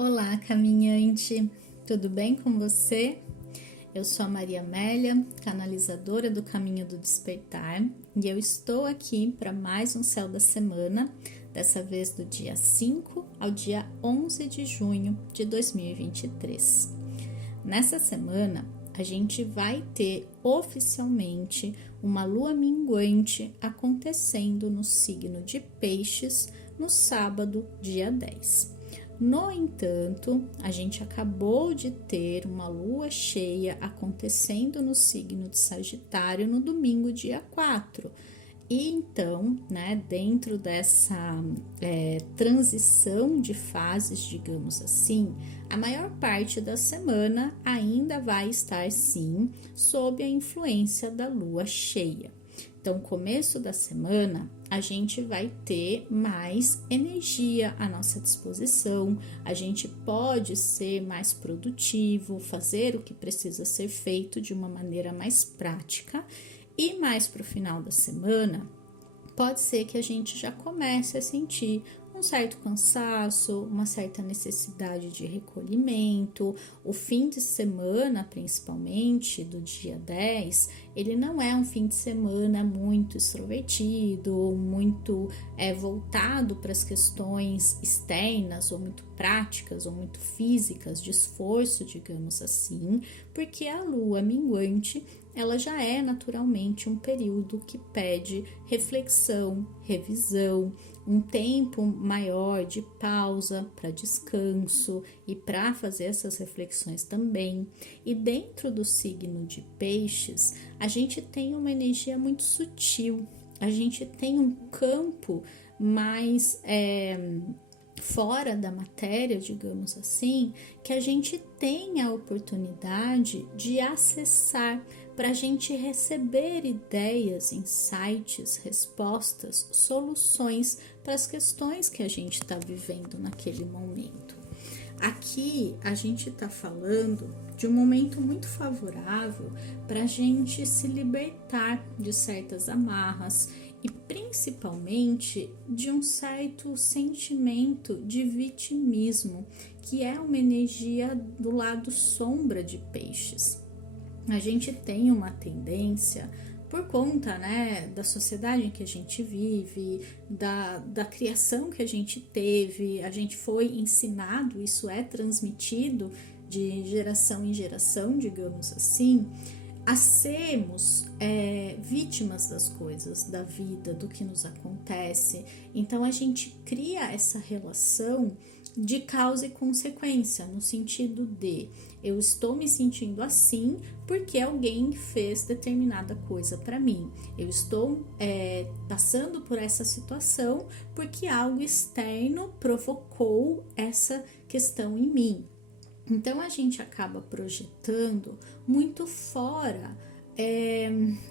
Olá, caminhante, tudo bem com você? Eu sou a Maria Amélia, canalizadora do Caminho do Despertar, e eu estou aqui para mais um Céu da Semana, dessa vez do dia 5 ao dia 11 de junho de 2023. Nessa semana, a gente vai ter oficialmente uma lua minguante acontecendo no signo de Peixes no sábado, dia 10. No entanto, a gente acabou de ter uma lua cheia acontecendo no signo de Sagitário no domingo, dia 4. E então, dentro dessa transição de fases, digamos assim, a maior parte da semana ainda vai estar, sim, sob a influência da lua cheia. Então, começo da semana, a gente vai ter mais energia à nossa disposição, a gente pode ser mais produtivo, fazer o que precisa ser feito de uma maneira mais prática, e mais para o final da semana, pode ser que a gente já comece a sentir um certo cansaço, uma certa necessidade de recolhimento. O fim de semana, principalmente do dia 10, ele não é um fim de semana muito extrovertido, muito voltado para as questões externas, ou muito práticas, ou muito físicas, de esforço, digamos assim, porque a lua minguante, ela já é naturalmente um período que pede reflexão, revisão, um tempo maior de pausa para descanso e para fazer essas reflexões também. E dentro do signo de Peixes, a gente tem uma energia muito sutil, a gente tem um campo mais fora da matéria, digamos assim, que a gente tem a oportunidade de acessar para a gente receber ideias, insights, respostas, soluções para as questões que a gente está vivendo naquele momento. Aqui a gente está falando de um momento muito favorável para a gente se libertar de certas amarras e principalmente de um certo sentimento de vitimismo, que é uma energia do lado sombra de Peixes. A gente tem uma tendência, por conta da sociedade em que a gente vive, da criação que a gente teve, a gente foi ensinado, isso é transmitido de geração em geração, digamos assim, a sermos vítimas das coisas, da vida, do que nos acontece. Então a gente cria essa relação de causa e consequência, no sentido de eu estou me sentindo assim porque alguém fez determinada coisa para mim. Eu estou passando por essa situação porque algo externo provocou essa questão em mim. Então a gente acaba projetando muito fora,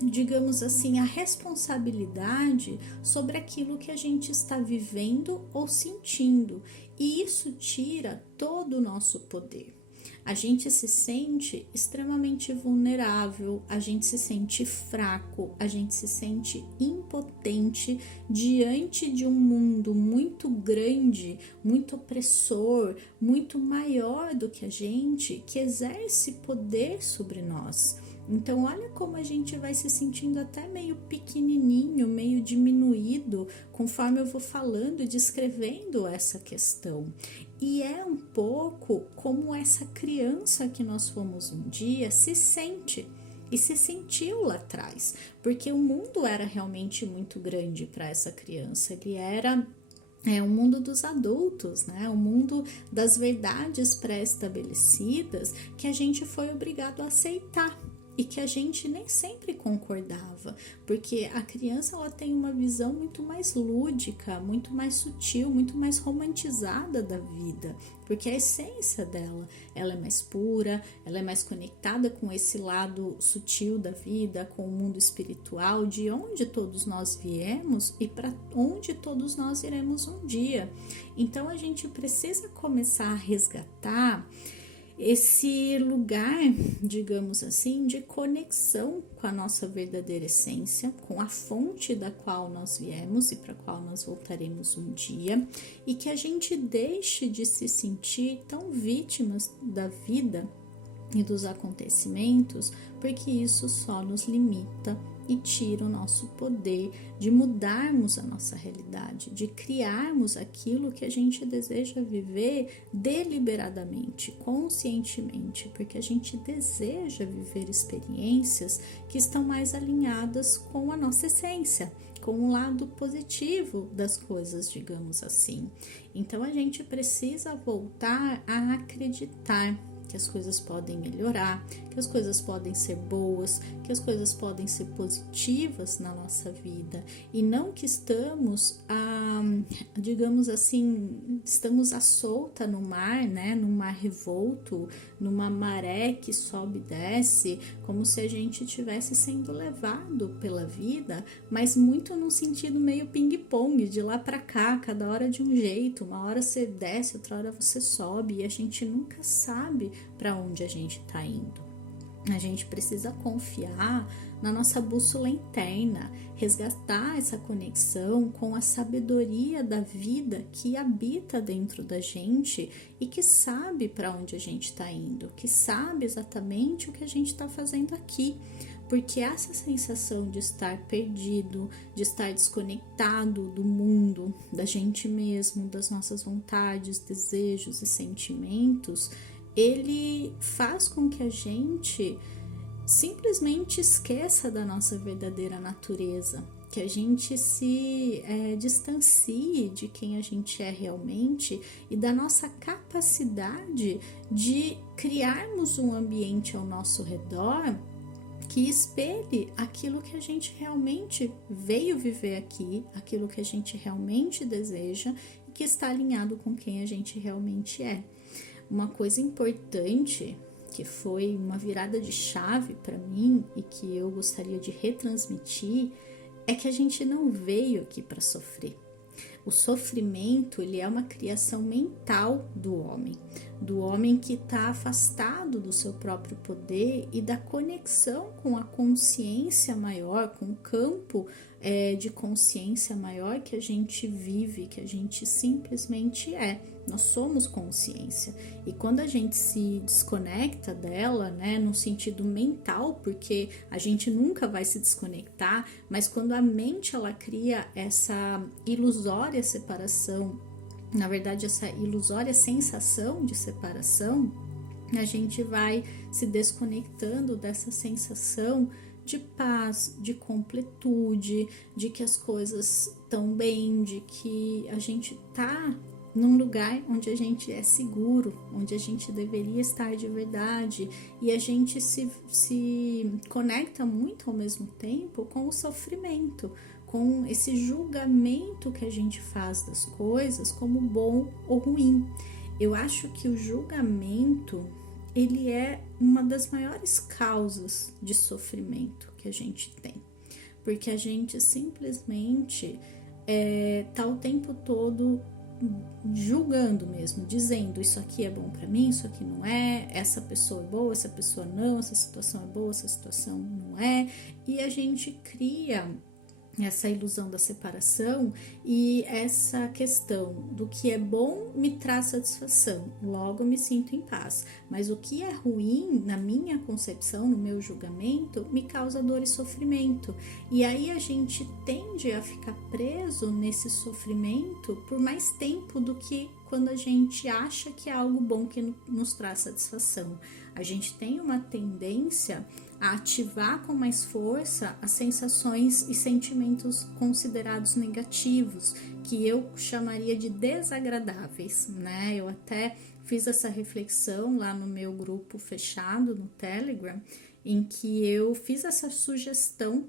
digamos assim, a responsabilidade sobre aquilo que a gente está vivendo ou sentindo, e isso tira todo o nosso poder. A gente se sente extremamente vulnerável, a gente se sente fraco, a gente se sente impotente diante de um mundo muito grande, muito opressor, muito maior do que a gente, que exerce poder sobre nós. Então olha como a gente vai se sentindo até meio pequenininho, meio diminuído, conforme eu vou falando e descrevendo essa questão. E é um pouco como essa criança que nós fomos um dia se sente e se sentiu lá atrás, porque o mundo era realmente muito grande para essa criança, ele era o mundo dos adultos, o mundo das verdades pré-estabelecidas que a gente foi obrigado a aceitar e que a gente nem sempre concordava, porque a criança ela tem uma visão muito mais lúdica, muito mais sutil, muito mais romantizada da vida, porque a essência dela, ela é mais pura, ela é mais conectada com esse lado sutil da vida, com o mundo espiritual, de onde todos nós viemos e para onde todos nós iremos um dia. Então a gente precisa começar a resgatar esse lugar, digamos assim, de conexão com a nossa verdadeira essência, com a fonte da qual nós viemos e para a qual nós voltaremos um dia, e que a gente deixe de se sentir tão vítimas da vida e dos acontecimentos, porque isso só nos limita e tira o nosso poder de mudarmos a nossa realidade, de criarmos aquilo que a gente deseja viver deliberadamente, conscientemente, porque a gente deseja viver experiências que estão mais alinhadas com a nossa essência, com o lado positivo das coisas, digamos assim. Então a gente precisa voltar a acreditar que as coisas podem melhorar, que as coisas podem ser boas, que as coisas podem ser positivas na nossa vida, e não que estamos, digamos assim, estamos à solta no mar, né, num mar revolto, numa maré que sobe e desce, como se a gente estivesse sendo levado pela vida, mas muito num sentido meio ping-pong, de lá para cá, cada hora de um jeito, uma hora você desce, outra hora você sobe, e a gente nunca sabe para onde a gente está indo. A gente precisa confiar na nossa bússola interna, resgatar essa conexão com a sabedoria da vida que habita dentro da gente e que sabe para onde a gente está indo, que sabe exatamente o que a gente está fazendo aqui. Porque essa sensação de estar perdido, de estar desconectado do mundo, da gente mesmo, das nossas vontades, desejos e sentimentos, ele faz com que a gente simplesmente esqueça da nossa verdadeira natureza, que a gente se distancie de quem a gente é realmente e da nossa capacidade de criarmos um ambiente ao nosso redor que espelhe aquilo que a gente realmente veio viver aqui, aquilo que a gente realmente deseja e que está alinhado com quem a gente realmente é. Uma coisa importante que foi uma virada de chave para mim e que eu gostaria de retransmitir é que a gente não veio aqui para sofrer. O sofrimento, ele é uma criação mental do homem que está afastado do seu próprio poder e da conexão com a consciência maior, com o campo de consciência maior que a gente vive, que a gente simplesmente é. Nós somos consciência, e quando a gente se desconecta dela, né, no sentido mental, porque a gente nunca vai se desconectar, mas quando a mente ela cria essa ilusória separação, na verdade essa ilusória sensação de separação, a gente vai se desconectando dessa sensação de paz, de completude, de que as coisas estão bem, de que a gente tá num lugar onde a gente é seguro, onde a gente deveria estar de verdade, e a gente se conecta muito ao mesmo tempo com o sofrimento, com esse julgamento que a gente faz das coisas como bom ou ruim. Eu acho que o julgamento, ele é uma das maiores causas de sofrimento que a gente tem, porque a gente simplesmente tá o tempo todo julgando mesmo, dizendo isso aqui é bom para mim, isso aqui não é, essa pessoa é boa, essa pessoa não, essa situação é boa, essa situação não é, e a gente cria essa ilusão da separação e essa questão do que é bom me traz satisfação, logo me sinto em paz, mas o que é ruim na minha concepção, no meu julgamento, me causa dor e sofrimento, e aí a gente tende a ficar preso nesse sofrimento por mais tempo do que quando a gente acha que é algo bom que nos traz satisfação. A gente tem uma tendência a ativar com mais força as sensações e sentimentos considerados negativos, que eu chamaria de desagradáveis, né? Eu até fiz essa reflexão lá no meu grupo fechado no Telegram, em que eu fiz essa sugestão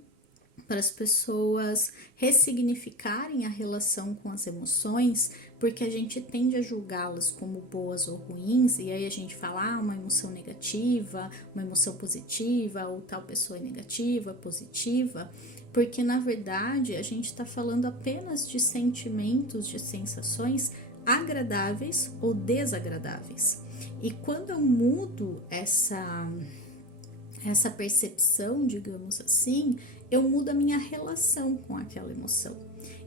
para as pessoas ressignificarem a relação com as emoções, porque a gente tende a julgá-las como boas ou ruins, e aí a gente fala uma emoção negativa, uma emoção positiva, ou tal pessoa é negativa, positiva, porque na verdade a gente está falando apenas de sentimentos, de sensações agradáveis ou desagradáveis. E quando eu mudo essa percepção, digamos assim, eu mudo a minha relação com aquela emoção.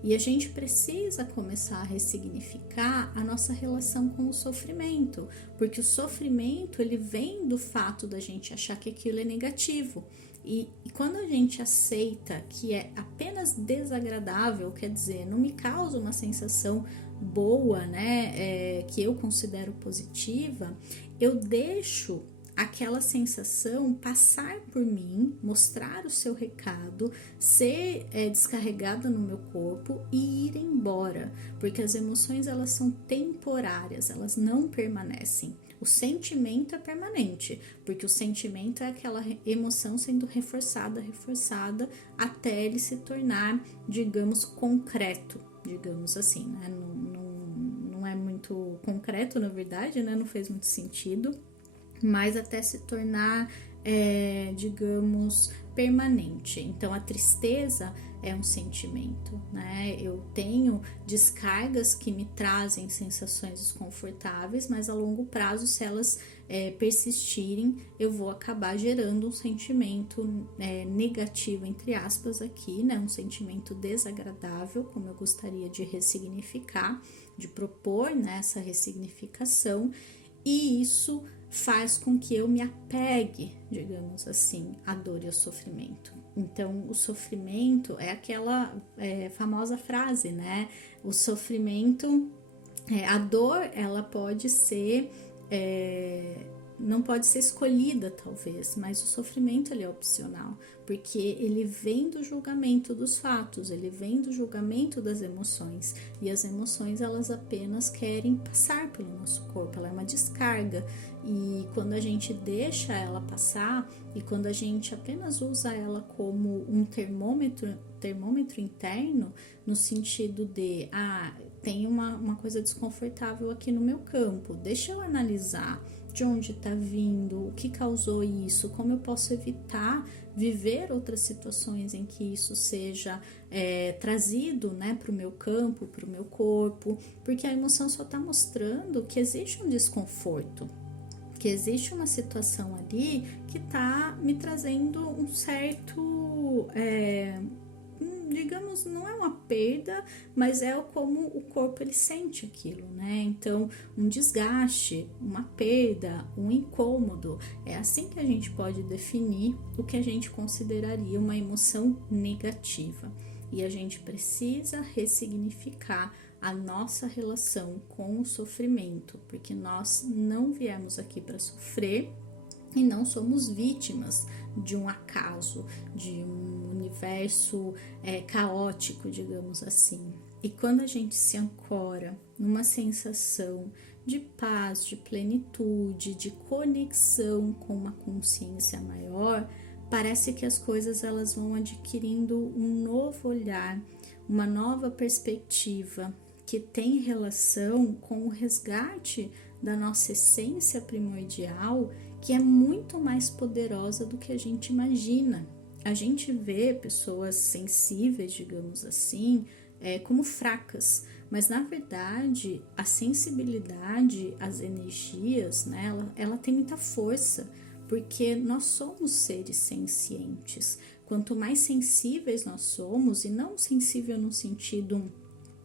E a gente precisa começar a ressignificar a nossa relação com o sofrimento, porque o sofrimento ele vem do fato da gente achar que aquilo é negativo. E quando a gente aceita que é apenas desagradável, quer dizer, não me causa uma sensação boa, né, que eu considero positiva, eu deixo aquela sensação passar por mim, mostrar o seu recado, ser descarregada no meu corpo e ir embora, porque as emoções elas são temporárias, elas não permanecem. O sentimento é permanente, porque o sentimento é aquela emoção sendo reforçada, até ele se tornar, digamos, concreto, digamos assim, né? Não é muito concreto, na verdade, né? Não fez muito sentido, mas até se tornar, digamos, permanente. Então, a tristeza é um sentimento, né? Eu tenho descargas que me trazem sensações desconfortáveis, mas a longo prazo, se elas persistirem, eu vou acabar gerando um sentimento negativo, entre aspas, aqui, né? Um sentimento desagradável, como eu gostaria de ressignificar, de propor, né, essa ressignificação, e isso faz com que eu me apegue, digamos assim, à dor e ao sofrimento. Então, o sofrimento é aquela famosa frase, né? O sofrimento, a dor, ela pode ser, não pode ser escolhida, talvez, mas o sofrimento ele é opcional, porque ele vem do julgamento dos fatos, ele vem do julgamento das emoções, e as emoções elas apenas querem passar pelo nosso corpo, ela é uma descarga, e quando a gente deixa ela passar, e quando a gente apenas usa ela como um termômetro interno, no sentido de, tem uma coisa desconfortável aqui no meu campo, deixa eu analisar de onde está vindo, o que causou isso, como eu posso evitar viver outras situações em que isso seja trazido, né, para o meu campo, para o meu corpo, porque a emoção só está mostrando que existe um desconforto, que existe uma situação ali que está me trazendo um certo, digamos, não é uma perda, mas é como o corpo ele sente aquilo, né? Então, um desgaste, uma perda, um incômodo, é assim que a gente pode definir o que a gente consideraria uma emoção negativa. E a gente precisa ressignificar a nossa relação com o sofrimento, porque nós não viemos aqui para sofrer e não somos vítimas de um acaso, de um universo caótico, digamos assim. E quando a gente se ancora numa sensação de paz, de plenitude, de conexão com uma consciência maior, parece que as coisas elas vão adquirindo um novo olhar, uma nova perspectiva que tem relação com o resgate da nossa essência primordial, que é muito mais poderosa do que a gente imagina. A gente vê pessoas sensíveis, digamos assim, como fracas, mas na verdade a sensibilidade, as energias, né, ela tem muita força, porque nós somos seres sencientes. Quanto mais sensíveis nós somos, e não sensível no sentido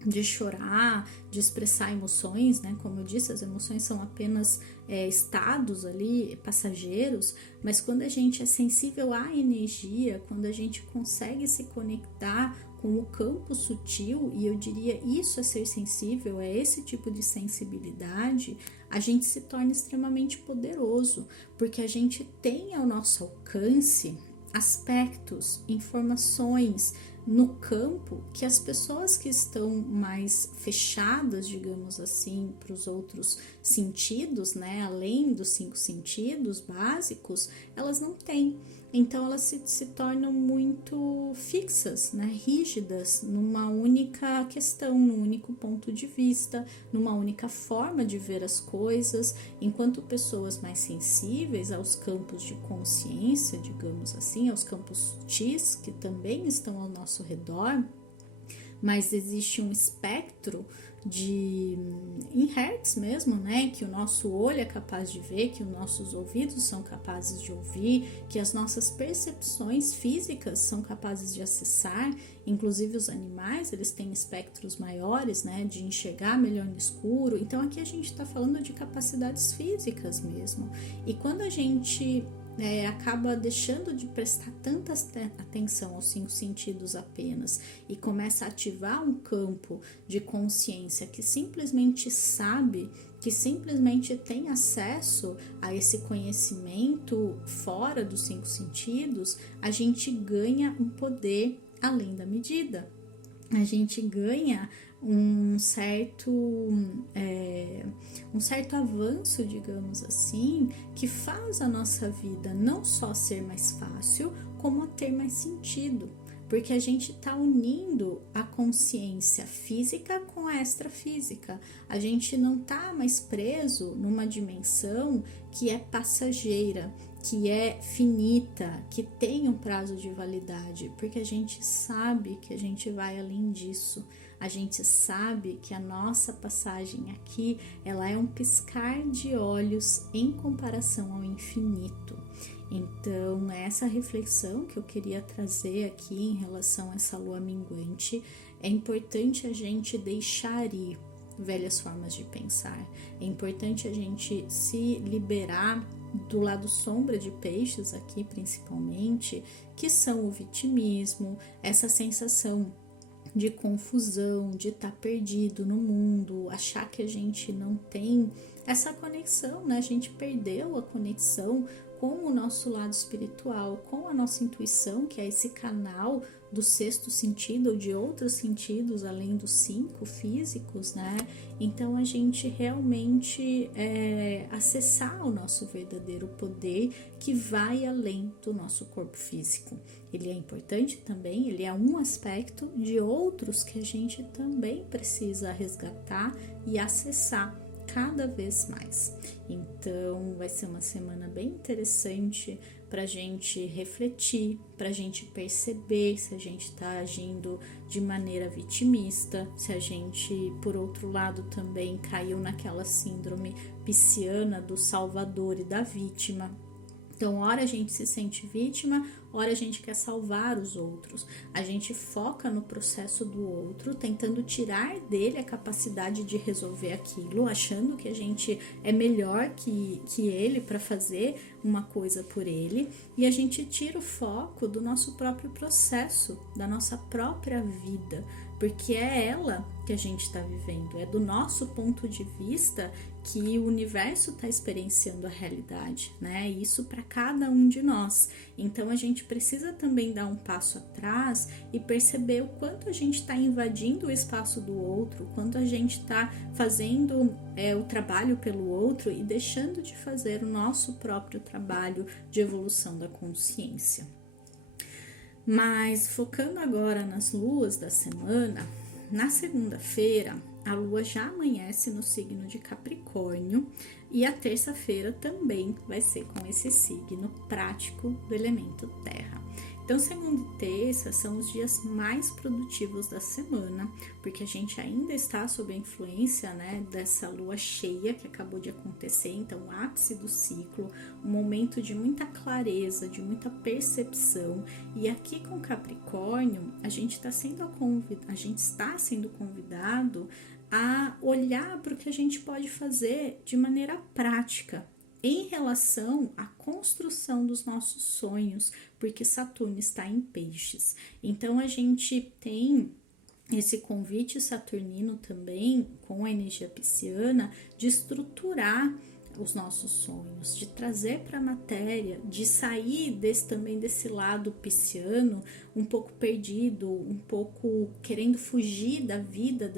de chorar, de expressar emoções, né? Como eu disse, as emoções são apenas estados ali, passageiros, mas quando a gente é sensível à energia, quando a gente consegue se conectar com o campo sutil, e eu diria isso é ser sensível, é esse tipo de sensibilidade, a gente se torna extremamente poderoso, porque a gente tem ao nosso alcance aspectos, informações no campo que as pessoas que estão mais fechadas, digamos assim, para os outros sentidos, né, além dos 5 sentidos básicos, elas não têm. Então elas se tornam muito fixas, né, rígidas, numa única questão, num único ponto de vista, numa única forma de ver as coisas, enquanto pessoas mais sensíveis aos campos de consciência, digamos assim, aos campos sutis, que também estão ao nosso redor, mas existe um espectro em hertz mesmo, né? Que o nosso olho é capaz de ver, que os nossos ouvidos são capazes de ouvir, que as nossas percepções físicas são capazes de acessar. Inclusive os animais, eles têm espectros maiores, né? De enxergar melhor no escuro. Então aqui a gente está falando de capacidades físicas mesmo. E quando a gente acaba deixando de prestar tanta atenção aos 5 sentidos apenas e começa a ativar um campo de consciência que simplesmente sabe, que simplesmente tem acesso a esse conhecimento fora dos 5 sentidos, a gente ganha um poder além da medida. A gente ganha um certo avanço, digamos assim, que faz a nossa vida não só ser mais fácil, como a ter mais sentido, porque a gente está unindo a consciência física com a extrafísica. A gente não está mais preso numa dimensão que é passageira, que é finita, que tem um prazo de validade, porque a gente sabe que a gente vai além disso. A gente sabe que a nossa passagem aqui, ela é um piscar de olhos em comparação ao infinito. Então, essa reflexão que eu queria trazer aqui em relação a essa lua minguante, é importante a gente deixar ir velhas formas de pensar. É importante a gente se liberar do lado sombra de peixes aqui, principalmente, que são o vitimismo, essa sensação de confusão, de estar perdido no mundo, achar que a gente não tem essa conexão, né? A gente perdeu a conexão com o nosso lado espiritual, com a nossa intuição, que é esse canal do 6º sentido ou de outros sentidos além dos 5 físicos, né? Então a gente realmente acessar o nosso verdadeiro poder que vai além do nosso corpo físico. Ele é importante também, ele é um aspecto de outros que a gente também precisa resgatar e acessar cada vez mais. Então vai ser uma semana bem interessante para a gente refletir, para a gente perceber se a gente está agindo de maneira vitimista, se a gente, por outro lado, também caiu naquela síndrome pisciana do salvador e da vítima. Então, ora a gente se sente vítima, ora a gente quer salvar os outros. A gente foca no processo do outro, tentando tirar dele a capacidade de resolver aquilo, achando que a gente é melhor que ele para fazer uma coisa por ele. E a gente tira o foco do nosso próprio processo, da nossa própria vida, porque é ela que a gente está vivendo, é do nosso ponto de vista que o universo está experienciando a realidade, né? Isso para cada um de nós. Então a gente precisa também dar um passo atrás e perceber o quanto a gente está invadindo o espaço do outro, o quanto a gente está fazendo o trabalho pelo outro e deixando de fazer o nosso próprio trabalho de evolução da consciência. Mas focando agora nas luas da semana, na segunda-feira a lua já amanhece no signo de Capricórnio e a terça-feira também vai ser com esse signo prático do elemento terra. Então, segunda e terça são os dias mais produtivos da semana, porque a gente ainda está sob a influência, né, dessa lua cheia que acabou de acontecer, então o ápice do ciclo, um momento de muita clareza, de muita percepção. E aqui com Capricórnio, a gente está sendo convidado a olhar para o que a gente pode fazer de maneira prática em relação à construção dos nossos sonhos, porque Saturno está em peixes. Então a gente tem esse convite saturnino também, com a energia pisciana, de estruturar os nossos sonhos, de trazer para a matéria, de sair desse lado pisciano um pouco perdido, um pouco querendo fugir da vida,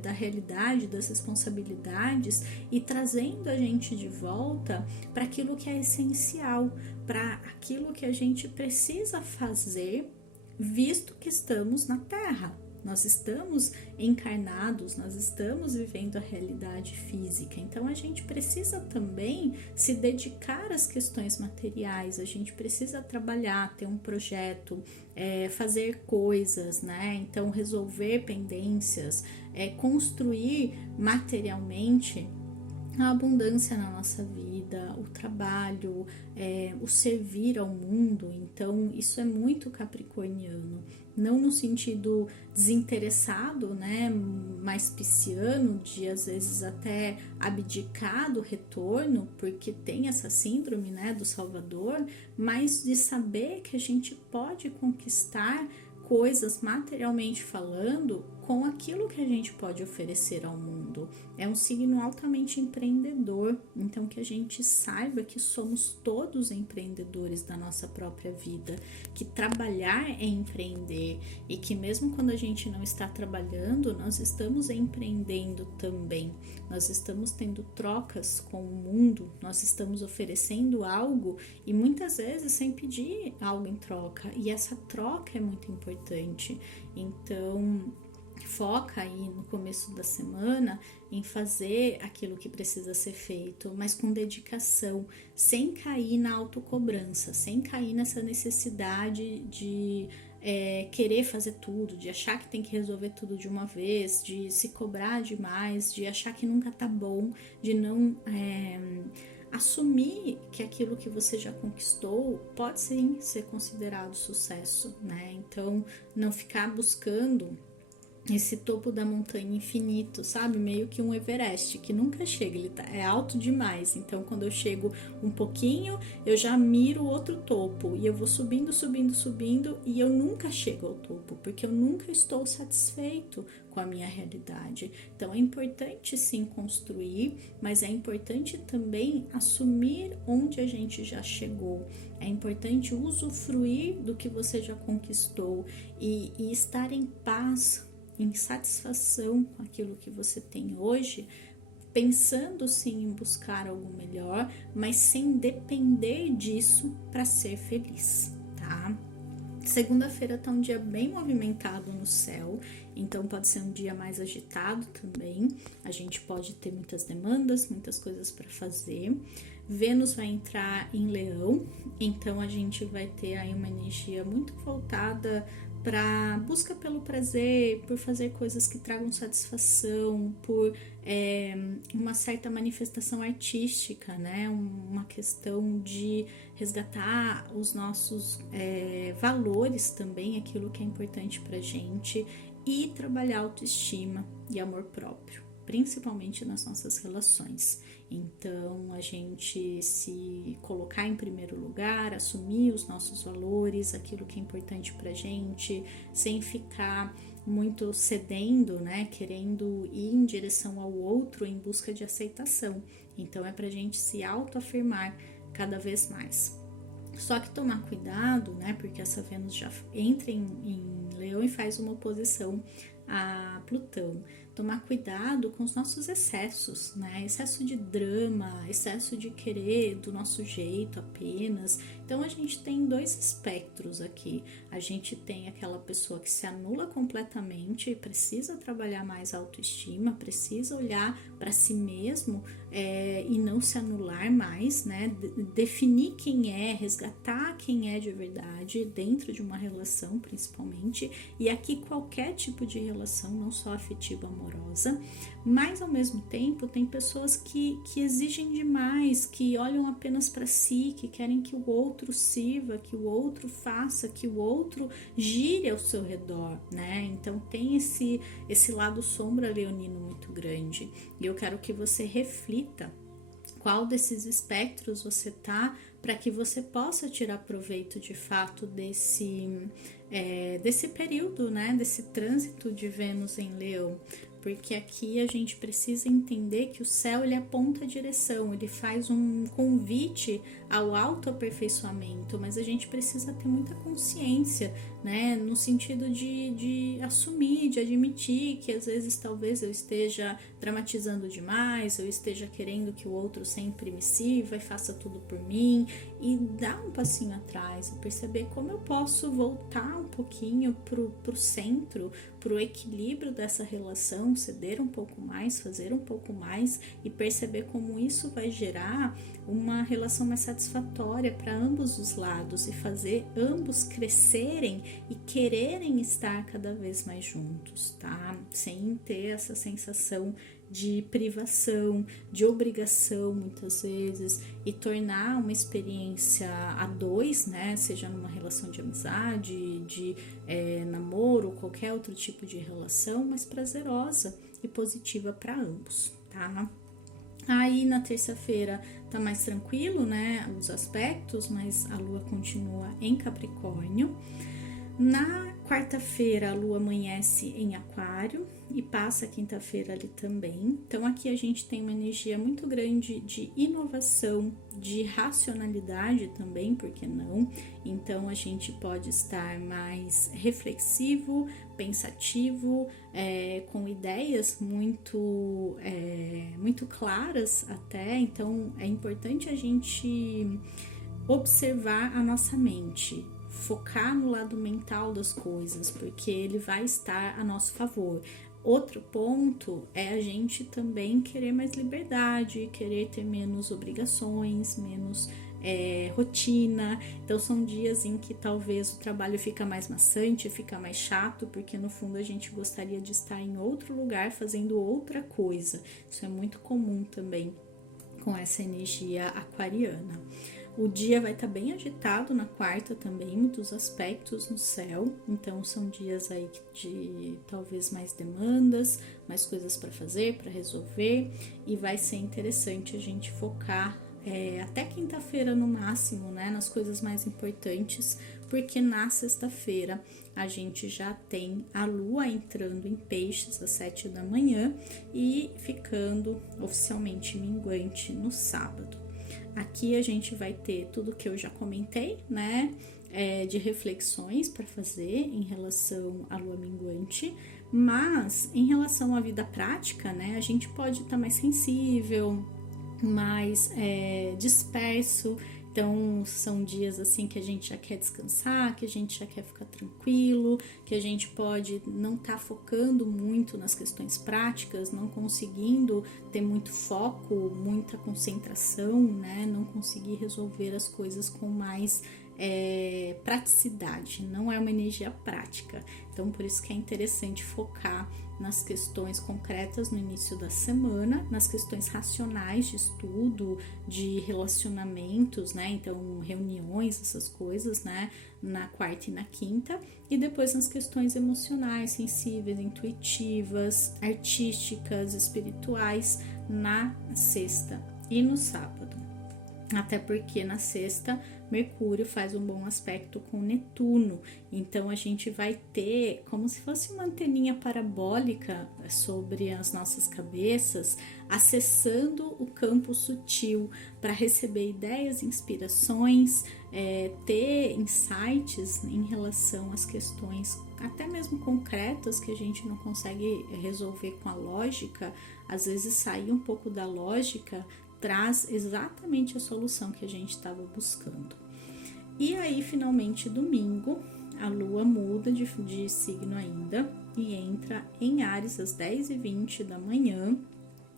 da realidade, das responsabilidades e trazendo a gente de volta para aquilo que é essencial, para aquilo que a gente precisa fazer, visto que estamos na Terra. Nós estamos encarnados, nós estamos vivendo a realidade física, então a gente precisa também se dedicar às questões materiais, a gente precisa trabalhar, ter um projeto, fazer coisas, né? Então resolver pendências, construir materialmente a abundância na nossa vida, o trabalho, o servir ao mundo. Então isso é muito capricorniano, não no sentido desinteressado, né, mais pisciano, de às vezes até abdicar do retorno, porque tem essa síndrome, né, do Salvador, mas de saber que a gente pode conquistar coisas materialmente falando com aquilo que a gente pode oferecer ao mundo. É um signo altamente empreendedor, então que a gente saiba que somos todos empreendedores da nossa própria vida, que trabalhar é empreender e que mesmo quando a gente não está trabalhando, nós estamos empreendendo também. Nós estamos tendo trocas com o mundo, nós estamos oferecendo algo e muitas vezes sem pedir algo em troca, e essa troca é muito importante. Então foca aí no começo da semana em fazer aquilo que precisa ser feito, mas com dedicação, sem cair na autocobrança, sem cair nessa necessidade de querer fazer tudo, de achar que tem que resolver tudo de uma vez, de se cobrar demais, de achar que nunca tá bom, de não assumir que aquilo que você já conquistou pode sim ser considerado sucesso, né? Então não ficar buscando esse topo da montanha infinito, sabe? Meio que um Everest, que nunca chega, é alto demais. Então, quando eu chego um pouquinho, eu já miro outro topo. E eu vou subindo, subindo, subindo, e eu nunca chego ao topo, porque eu nunca estou satisfeito com a minha realidade. Então, é importante sim construir, mas é importante também assumir onde a gente já chegou. É importante usufruir do que você já conquistou e estar em paz, em satisfação com aquilo que você tem hoje, pensando sim em buscar algo melhor, mas sem depender disso para ser feliz, tá? Segunda-feira tá um dia bem movimentado no céu, então pode ser um dia mais agitado também. A gente pode ter muitas demandas, muitas coisas para fazer. Vênus vai entrar em Leão, então a gente vai ter aí uma energia muito voltada para busca pelo prazer, por fazer coisas que tragam satisfação, por uma certa manifestação artística, né? Uma questão de resgatar os nossos valores também, aquilo que é importante para gente, e trabalhar autoestima e amor próprio, principalmente nas nossas relações. Então, a gente se colocar em primeiro lugar, assumir os nossos valores, aquilo que é importante pra gente, sem ficar muito cedendo, né, querendo ir em direção ao outro em busca de aceitação. Então, é pra gente se autoafirmar cada vez mais. Só que tomar cuidado, né, porque essa Vênus já entra em Leão e faz uma oposição a Plutão. Tomar cuidado com os nossos excessos, né? Excesso de drama, excesso de querer do nosso jeito apenas. Então a gente tem dois espectros aqui. A gente tem aquela pessoa que se anula completamente e precisa trabalhar mais a autoestima, precisa olhar para si mesmo e não se anular mais, né? Definir quem é, resgatar quem é de verdade dentro de uma relação, principalmente. E aqui qualquer tipo de relação, não só afetiva, amorosa, mas ao mesmo tempo tem pessoas que exigem demais, que olham apenas para si, que querem que o outro sirva, que o outro faça, que o outro gire ao seu redor, né? Então tem esse lado sombra leonino muito grande, e eu quero que você reflita qual desses espectros você tá, para que você possa tirar proveito de fato desse período, né? Desse trânsito de Vênus em Leão. Porque aqui a gente precisa entender que o céu ele aponta a direção, ele faz um convite ao autoaperfeiçoamento, mas a gente precisa ter muita consciência, né, no sentido de assumir, de admitir que às vezes talvez eu esteja dramatizando demais, eu esteja querendo que o outro sempre me sirva e faça tudo por mim, e dar um passinho atrás e perceber como eu posso voltar um pouquinho pro centro, para o equilíbrio dessa relação, ceder um pouco mais, fazer um pouco mais e perceber como isso vai gerar uma relação mais satisfatória para ambos os lados e fazer ambos crescerem e quererem estar cada vez mais juntos, tá? Sem ter essa sensação de privação, de obrigação muitas vezes, e tornar uma experiência a dois, né, seja numa relação de amizade, de namoro, qualquer outro tipo de relação, mais prazerosa e positiva para ambos, tá? Aí na terça-feira tá mais tranquilo, né, os aspectos, mas a lua continua em Capricórnio. Na quarta-feira a lua amanhece em Aquário e passa a quinta-feira ali também. Então aqui a gente tem uma energia muito grande de inovação, de racionalidade também, por que não? Então a gente pode estar mais reflexivo, pensativo, com ideias muito claras até. Então é importante a gente observar a nossa mente, focar no lado mental das coisas, porque ele vai estar a nosso favor. Outro ponto é a gente também querer mais liberdade, querer ter menos obrigações, menos rotina. Então são dias em que talvez o trabalho fica mais maçante, fica mais chato, porque no fundo a gente gostaria de estar em outro lugar fazendo outra coisa. Isso é muito comum também com essa energia aquariana. O dia vai estar bem agitado na quarta também, muitos aspectos no céu, então são dias aí de talvez mais demandas, mais coisas para fazer, para resolver, e vai ser interessante a gente focar até quinta-feira no máximo, né, nas coisas mais importantes, porque na sexta-feira a gente já tem a lua entrando em Peixes às 7 da manhã e ficando oficialmente minguante no sábado. Aqui a gente vai ter tudo que eu já comentei, né, de reflexões para fazer em relação à lua minguante, mas em relação à vida prática, né, a gente pode estar mais sensível, mais disperso. Então são dias assim que a gente já quer descansar, que a gente já quer ficar tranquilo, que a gente pode não estar focando muito nas questões práticas, não conseguindo ter muito foco, muita concentração, né? Não conseguir resolver as coisas com mais praticidade, não é uma energia prática. Então por isso que é interessante focar nas questões concretas no início da semana, nas questões racionais de estudo, de relacionamentos, né? Então, reuniões, essas coisas, né? Na quarta e na quinta, e depois nas questões emocionais, sensíveis, intuitivas, artísticas, espirituais, na sexta e no sábado. Até porque na sexta Mercúrio faz um bom aspecto com Netuno, então a gente vai ter como se fosse uma anteninha parabólica sobre as nossas cabeças, acessando o campo sutil para receber ideias, inspirações, ter insights em relação às questões até mesmo concretas que a gente não consegue resolver com a lógica. Às vezes sair um pouco da lógica traz exatamente a solução que a gente estava buscando. E aí, finalmente, domingo, a lua muda de signo ainda e entra em Áries às 10h20 da manhã,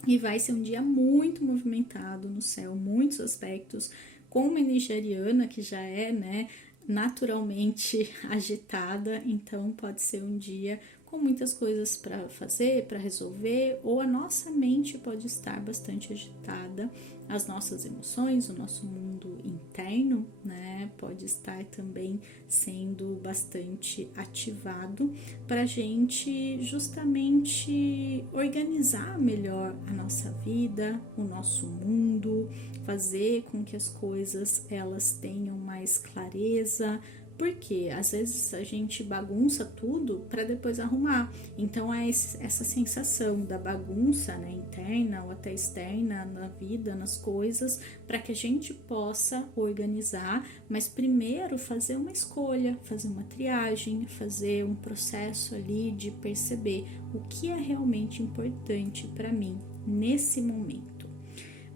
e vai ser um dia muito movimentado no céu, muitos aspectos, com uma energia ariana que já é, né, naturalmente agitada, então pode ser um dia com muitas coisas para fazer, para resolver, ou a nossa mente pode estar bastante agitada, as nossas emoções, o nosso mundo interno, né, pode estar também sendo bastante ativado para a gente justamente organizar melhor a nossa vida, o nosso mundo, fazer com que as coisas elas tenham mais clareza, porque às vezes a gente bagunça tudo para depois arrumar. Então é essa sensação da bagunça, né, interna ou até externa na vida, nas coisas, para que a gente possa organizar, mas primeiro fazer uma escolha, fazer uma triagem, fazer um processo ali de perceber o que é realmente importante para mim nesse momento.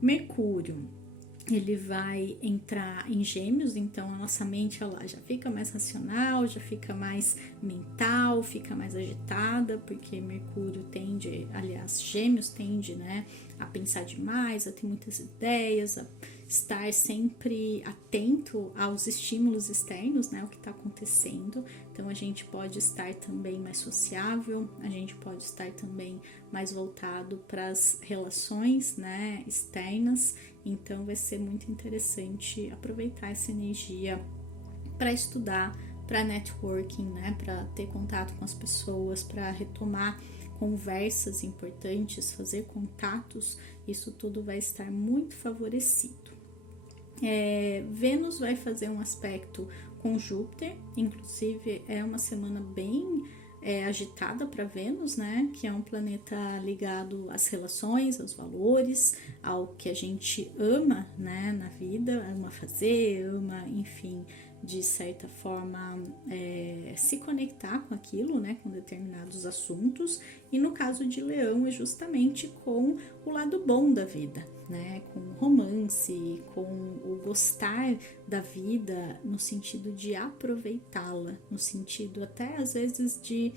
Mercúrio ele vai entrar em Gêmeos, então a nossa mente ela já fica mais racional, já fica mais mental, fica mais agitada, porque Mercúrio tende, aliás, Gêmeos tende, né, a pensar demais, a ter muitas ideias, a estar sempre atento aos estímulos externos, né, o que está acontecendo. Então a gente pode estar também mais sociável, a gente pode estar também mais voltado para as relações, né, externas. Então vai ser muito interessante aproveitar essa energia para estudar, para networking, né, para ter contato com as pessoas, para retomar conversas importantes, fazer contatos. Isso tudo vai estar muito favorecido. Vênus vai fazer um aspecto com Júpiter, inclusive é uma semana bem agitada para Vênus, né? Que é um planeta ligado às relações, aos valores, ao que a gente ama, né? Na vida, ama fazer, ama, enfim, de certa forma se conectar com aquilo, né? Com determinados assuntos. E no caso de Leão é justamente com o lado bom da vida, né? Com o romance, com o gostar da vida no sentido de aproveitá-la, no sentido até às vezes de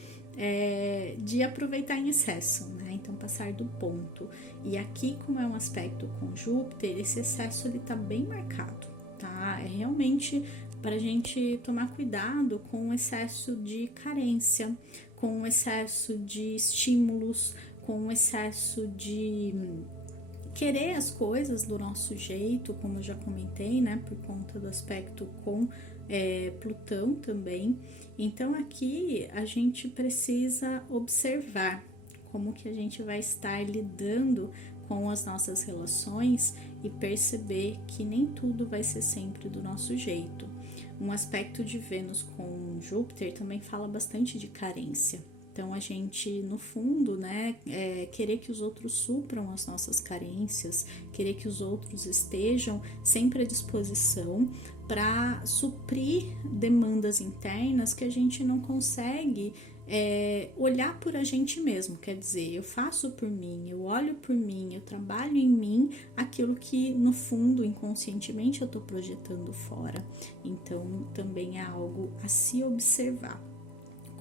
aproveitar em excesso, né? Então passar do ponto. E aqui, como é um aspecto com Júpiter, esse excesso ele tá bem marcado, tá? É realmente para a gente tomar cuidado com o excesso de carência, com o excesso de estímulos, com o excesso de querer as coisas do nosso jeito, como eu já comentei, né, por conta do aspecto com Plutão também. Então aqui a gente precisa observar como que a gente vai estar lidando com as nossas relações e perceber que nem tudo vai ser sempre do nosso jeito. Um aspecto de Vênus com Júpiter também fala bastante de carência. Então a gente, no fundo, né, querer que os outros supram as nossas carências, querer que os outros estejam sempre à disposição para suprir demandas internas que a gente não consegue olhar por a gente mesmo. Quer dizer, eu faço por mim, eu olho por mim, eu trabalho em mim aquilo que no fundo, inconscientemente, eu estou projetando fora. Então também é algo a se observar.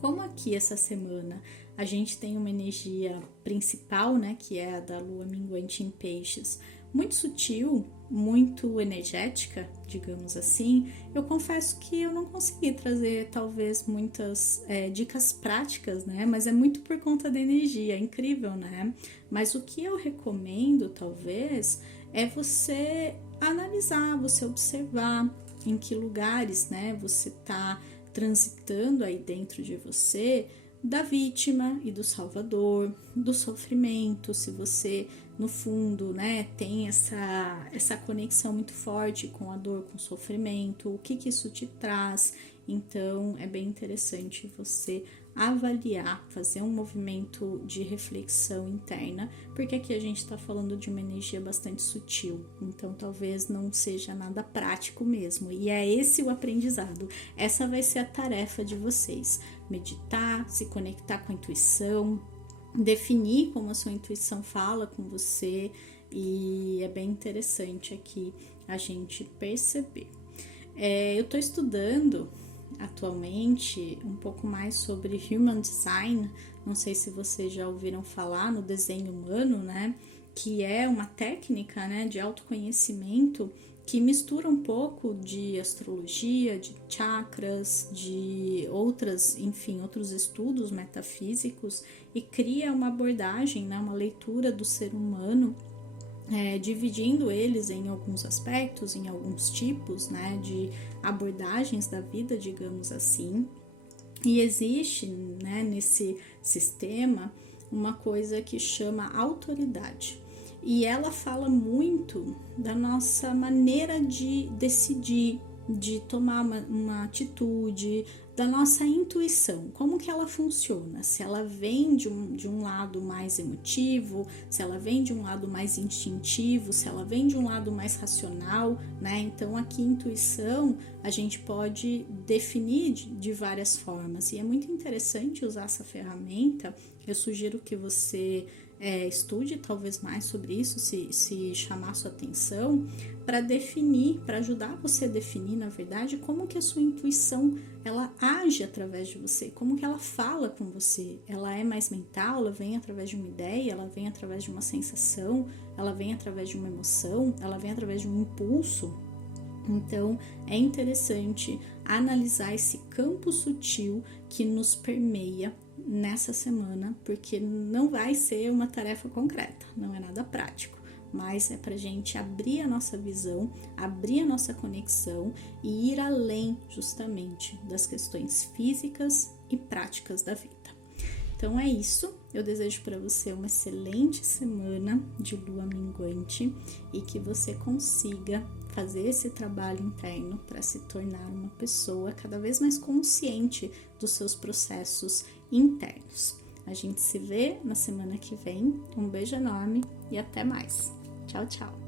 Como aqui essa semana a gente tem uma energia principal, né, que é a da lua minguante em peixes, muito sutil, muito energética, digamos assim, eu confesso que eu não consegui trazer talvez muitas dicas práticas, né, mas é muito por conta da energia, é incrível, né, mas o que eu recomendo talvez é você analisar, você observar em que lugares, né, você tá transitando aí dentro de você da vítima e do salvador, do sofrimento, se você no fundo, né, tem essa conexão muito forte com a dor, com o sofrimento, o que isso te traz. Então é bem interessante você avaliar, fazer um movimento de reflexão interna, porque aqui a gente está falando de uma energia bastante sutil, então talvez não seja nada prático mesmo, e é esse o aprendizado. Essa vai ser a tarefa de vocês: meditar, se conectar com a intuição, definir como a sua intuição fala com você, e é bem interessante aqui a gente perceber. Eu estou estudando atualmente um pouco mais sobre Human Design, não sei se vocês já ouviram falar no desenho humano, né, que é uma técnica, né, de autoconhecimento que mistura um pouco de astrologia, de chakras, de outros estudos metafísicos e cria uma abordagem, né, uma leitura do ser humano, dividindo eles em alguns aspectos, em alguns tipos, né, de abordagens da vida, digamos assim. E existe, né, nesse sistema uma coisa que chama autoridade. E ela fala muito da nossa maneira de decidir, de tomar uma atitude, da nossa intuição, como que ela funciona, se ela vem de um lado mais emotivo, se ela vem de um lado mais instintivo, se ela vem de um lado mais racional, né? Então aqui intuição a gente pode definir de várias formas, e é muito interessante usar essa ferramenta. Eu sugiro que você estude talvez mais sobre isso, se chamar sua atenção, para definir, para ajudar você a definir, na verdade, como que a sua intuição, ela age através de você, como que ela fala com você. Ela é mais mental, ela vem através de uma ideia, ela vem através de uma sensação, ela vem através de uma emoção, ela vem através de um impulso. Então, é interessante analisar esse campo sutil que nos permeia nessa semana, porque não vai ser uma tarefa concreta, não é nada prático, mas é para a gente abrir a nossa visão, abrir a nossa conexão e ir além justamente das questões físicas e práticas da vida. Então é isso, eu desejo para você uma excelente semana de lua minguante e que você consiga fazer esse trabalho interno para se tornar uma pessoa cada vez mais consciente dos seus processos internos. A gente se vê na semana que vem, um beijo enorme e até mais. Tchau, tchau!